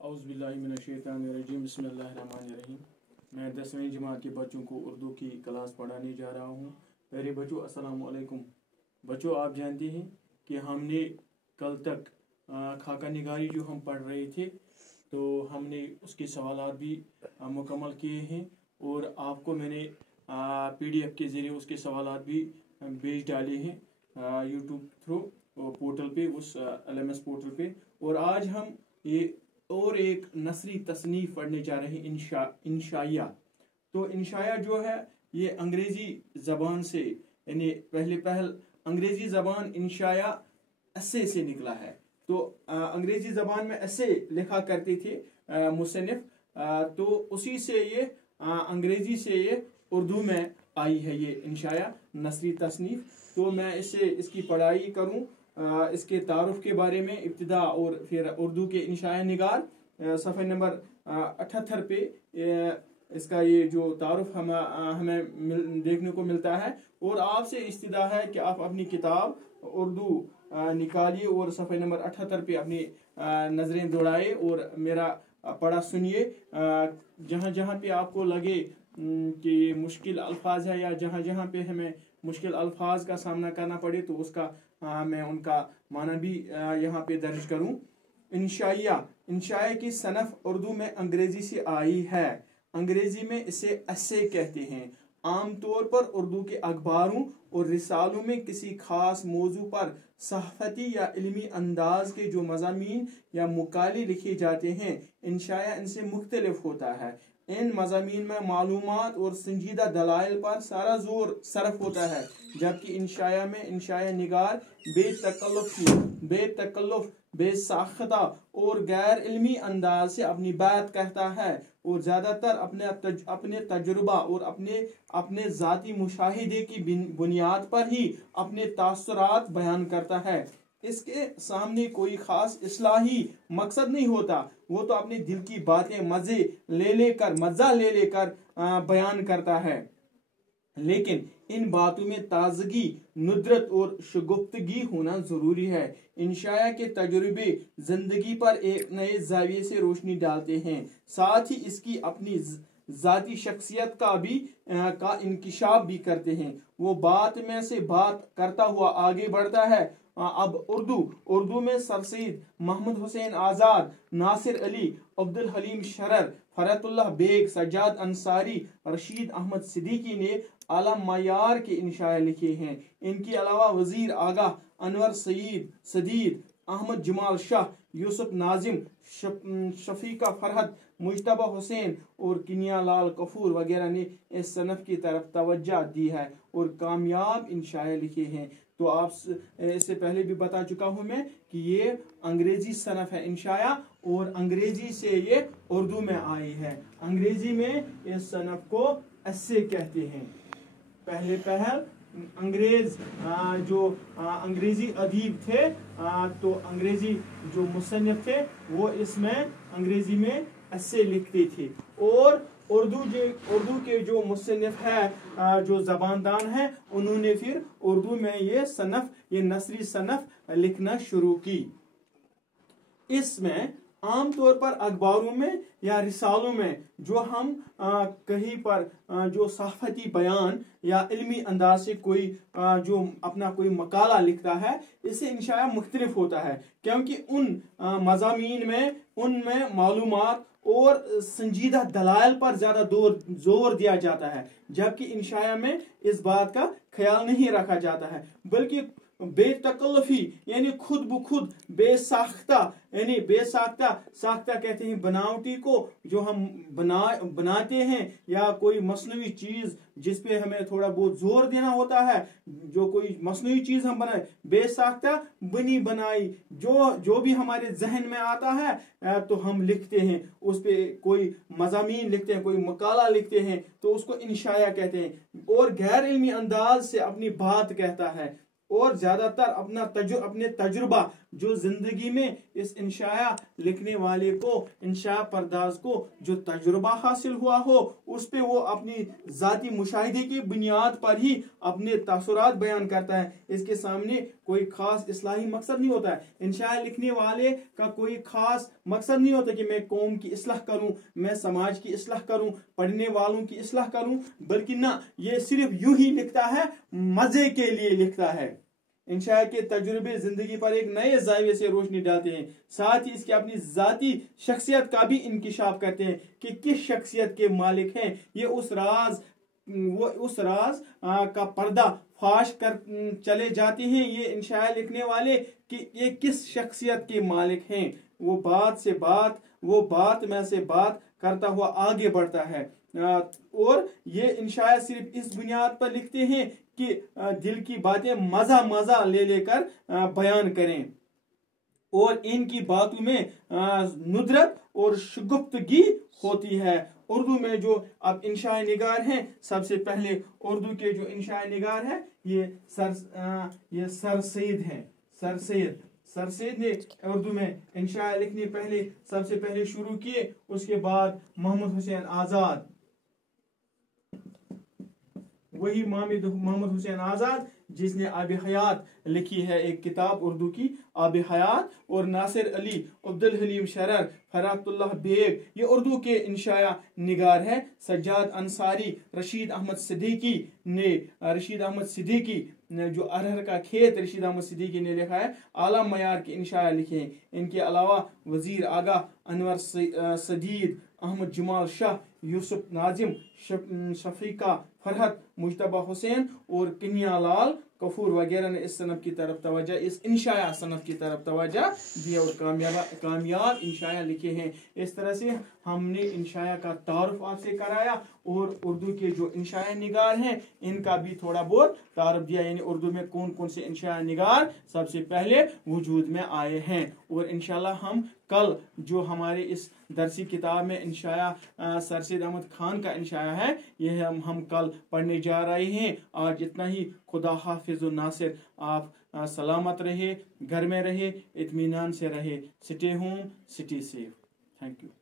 औज़ुबिल्लाहिमिनश्शैतानिर्रजीम बिस्मिल्लाहिर्रहमानिर्रहीम। मैं 10वीं जमात के बच्चों को उर्दू की क्लास पढ़ाने जा रहा हूँ। प्यारे बच्चों, अस्सलाम वालेकुम। बच्चों, आप जानते हैं कि हमने कल तक खाका निगारी जो हम पढ़ रहे थे, तो हमने उसके सवालात भी मुकम्मल किए हैं और आपको मैंने PDF के ज़रिए उसके सवालात भी भेज डाले हैं यूट्यूब थ्रू पोर्टल पे, उस LMS पोर्टल पे। और आज हम ये और एक नसरी तसनीफ पढ़ने जा रहे हैं, इंशाया। तो इंशाया जो है ये अंग्रेज़ी ज़बान से, यानी पहल अंग्रेज़ी ज़बान इंशाया ऐसे से निकला है। तो अंग्रेज़ी ज़बान में ऐसे लिखा करते थे मुसन्निफ, तो उसी से ये अंग्रेज़ी से ये उर्दू में आई है ये इंशाया नसरी तसनीफ। तो मैं इसकी पढ़ाई करूँ, इसके तारुफ के बारे में इब्तिदा और फिर उर्दू के इंशाया निगार सफ़े नंबर 78 पे इसका ये जो तारुफ हमें देखने को मिलता है। और आपसे इस्तदा है कि आप अपनी किताब उर्दू निकालिए और सफ़े नंबर 78 पे अपनी नज़रें दौड़ाए और मेरा पढ़ा सुनिए। जहाँ जहाँ पे आपको लगे कि मुश्किल अल्फाज है या जहाँ जहाँ पे हमें मुश्किल अल्फाज का सामना करना पड़े, तो उसका मैं उनका माना भी यहाँ पे दर्ज करूँ। इंशाया की सनफ उर्दू में अंग्रेजी से आई है। अंग्रेजी में इसे ऐसे कहते हैं। आम तौर पर उर्दू के अखबारों और रिसालों में किसी खास मौजू पर सहाफ़ती या इल्मी अंदाज के जो मज़ामीन या मुकाले लिखे जाते हैं, इंशाया इनसे मुख्तलिफ होता है। इन मज़ामीन में मालूमात और संजीदा दलाइल पर सारा जोर सरफ होता है, जबकि इंशाया में इंशाया निगार बेतकल्लुफ़, बेसाख्ता और गैर इल्मी अंदाज से अपनी बात कहता है और ज़्यादातर अपने तजुर्बा और अपने ज़ाती मुशाहिदे की बुनियाद पर ही अपने तासुरात बयान करता है। इसके सामने कोई खास इस्लाही मकसद नहीं होता, वो तो अपने दिल की बातें मज़ा ले लेकर बयान करता है। लेकिन इन बातों में ताजगी, नुदरत और शगुफ्तगी होना जरूरी है। इंशाया के तजुर्बे जिंदगी पर एक नए जाविये से रोशनी डालते हैं, साथ ही इसकी अपनी जाती शख्सियत का इंकिशाफ भी करते हैं। वो बात में से बात करता हुआ आगे बढ़ता है। अब उर्दू में सर सैयद महमूद हुसैन आज़ाद, नासिर अली, अब्दुल हलीम शरर, फरतुल्लाह बेग, सज्जाद अंसारी, रशीद अहमद सिद्दीकी ने आला मयार के इंशाया लिखे हैं। इनके अलावा वजीर आगा, अनवर सदीद, अहमद जमाल शाह, यूसुफ नाजिम, शफीका फरहत, मुजतबा हुसैन और किनिया लाल कफूर वगैरह ने इस सनफ की तरफ तवज्जो दी है और कामयाब इंशाया लिखे हैं। तो आप इससे पहले भी बता चुका हूँ मैं कि ये अंग्रेजी सनफ है इंशाया, और अंग्रेजी से ये उर्दू में आई है। अंग्रेजी में इस सनफ को ऐसे कहते हैं। पहल अंग्रेज जो अंग्रेजी अदीब थे, तो अंग्रेजी जो मुसन्निफ थे वो इसमें अंग्रेजी में ऐसे लिखते थे। और उर्दू के जो मुसन्निफ है, जो ज़बानदान है, उन्होंने फिर उर्दू में ये नसरी सनफ लिखना शुरू की। इसमें आम तौर पर अखबारों में या रिसालों में जो हम कहीं पर जो सहाफ़ती बयान या इल्मी अंदाज से कोई जो अपना कोई मकाला लिखता है, इससे इंशाया मुख्तलिफ होता है, क्योंकि उन मज़ामीन में उनमें मालूमात और संजीदा दलाइल पर ज़्यादा जोर दिया जाता है, जबकि इंशाया में इस बात का ख्याल नहीं रखा जाता है, बल्कि बेतकल्लुफ़ी यानी खुद ब खुद, बेसाख्ता यानी साख्ता कहते हैं बनावटी को, जो हम बनाते हैं, या कोई मसनवी चीज जिस पे हमें थोड़ा बहुत जोर देना होता है, जो कोई मसनवी चीज हम बनाए, बेसाख्ता बनी बनाई, जो भी हमारे जहन में आता है तो हम लिखते हैं, उस पे कोई मज़ामीन लिखते हैं, कोई मकाला लिखते हैं, तो उसको इंशाया कहते हैं। और गैर इल्मी अंदाज से अपनी बात कहता है, اور زیادہ تر اپنے تجربہ جو زندگی میں اس انشاء لکھنے والے کو انشاء پرداز کو جو تجربہ حاصل ہوا ہو اس پہ وہ اپنی ذاتی مشاہدے کی بنیاد پر ہی اپنے تاثرات بیان کرتا ہے. اس کے سامنے کوئی خاص اصلاحی مقصد نہیں ہوتا ہے. انشاء لکھنے والے کا کوئی خاص مقصد نہیں ہوتا کہ میں قوم کی اصلاح کروں, میں سماج کی اصلاح کروں, پڑھنے والوں کی اصلاح کروں, بلکہ نہ, یہ صرف یوں ہی لکھتا ہے, مزے کے لیے لکھتا ہے. انشاء کے تجربے زندگی پر ایک نئے زاویے سے روشنی ڈالتے ہیں, ساتھ ہی اس کی اپنی ذاتی شخصیت کا بھی انکشاف کرتے ہیں کہ کس شخصیت کے مالک ہیں. یہ اس راز کا پردہ فاش کر چلے جاتے ہیں یہ انشاء لکھنے والے کہ یہ کس شخصیت کے مالک ہیں. وہ بات میں سے بات کرتا ہوا آگے بڑھتا ہے, اور یہ انشاء صرف اس بنیاد پر لکھتے ہیں کہ دل کی باتیں مزہ لے کر بیان کریں, اور ان کی باتوں میں ندرت اور شگفتگی ہوتی ہے. اردو میں جو اب انشاء نگار ہیں, سب سے پہلے اردو کے جو انشاء نگار ہیں یہ سر سید ہیں. سر سید نے اردو میں انشاء لکھنے سب سے پہلے شروع کیے. اس کے بعد محمد حسین آزاد, وہی محمد حسین آزاد جس نے آب حیات لکھی ہے, ایک کتاب اردو کی آب حیات, اور ناصر علی, عبدالحلیم شرر, فرات اللہ بیگ, یہ اردو کے انشاء نگار ہے. سجاد انصاری, رشید احمد صدیقی نے جو ارہر کا کھیت رشید احمد صدیقی نے لکھا ہے, اعلیٰ معیار کے انشاء لکھے ہیں. ان کے علاوہ وزیر آگاہ, انور سدید, احمد جمال شاہ, یوسف ناظم, شفیقہ فرحت, مجتبہ حسین اور کنیا لال کفور وغیرہ نے اس صنف کی طرف توجہ, اس انشاء صنف کی طرف توجہ دی اور کامیاب انشاء لکھے ہیں. اس طرح سے ہم نے انشاء کا تعارف آپ سے کرایا, اور اردو کے جو انشاء نگار ہیں ان کا بھی تھوڑا بہت تعارف دیا, یعنی اردو میں کون سے انشاء نگار سب سے پہلے وجود میں آئے ہیں. اور انشاءاللہ ہم کل جو ہمارے اس درسی کتاب میں انشاء سر سید احمد خان کا انشاء ہے, یہ ہم کل پڑھنے جا رہے ہیں. آج اتنا ہی. خدا حافظ و ناصر. آپ سلامت رہے, گھر میں رہے, اطمینان سے رہے. سٹے ہوم, سٹے سیف. Thank you.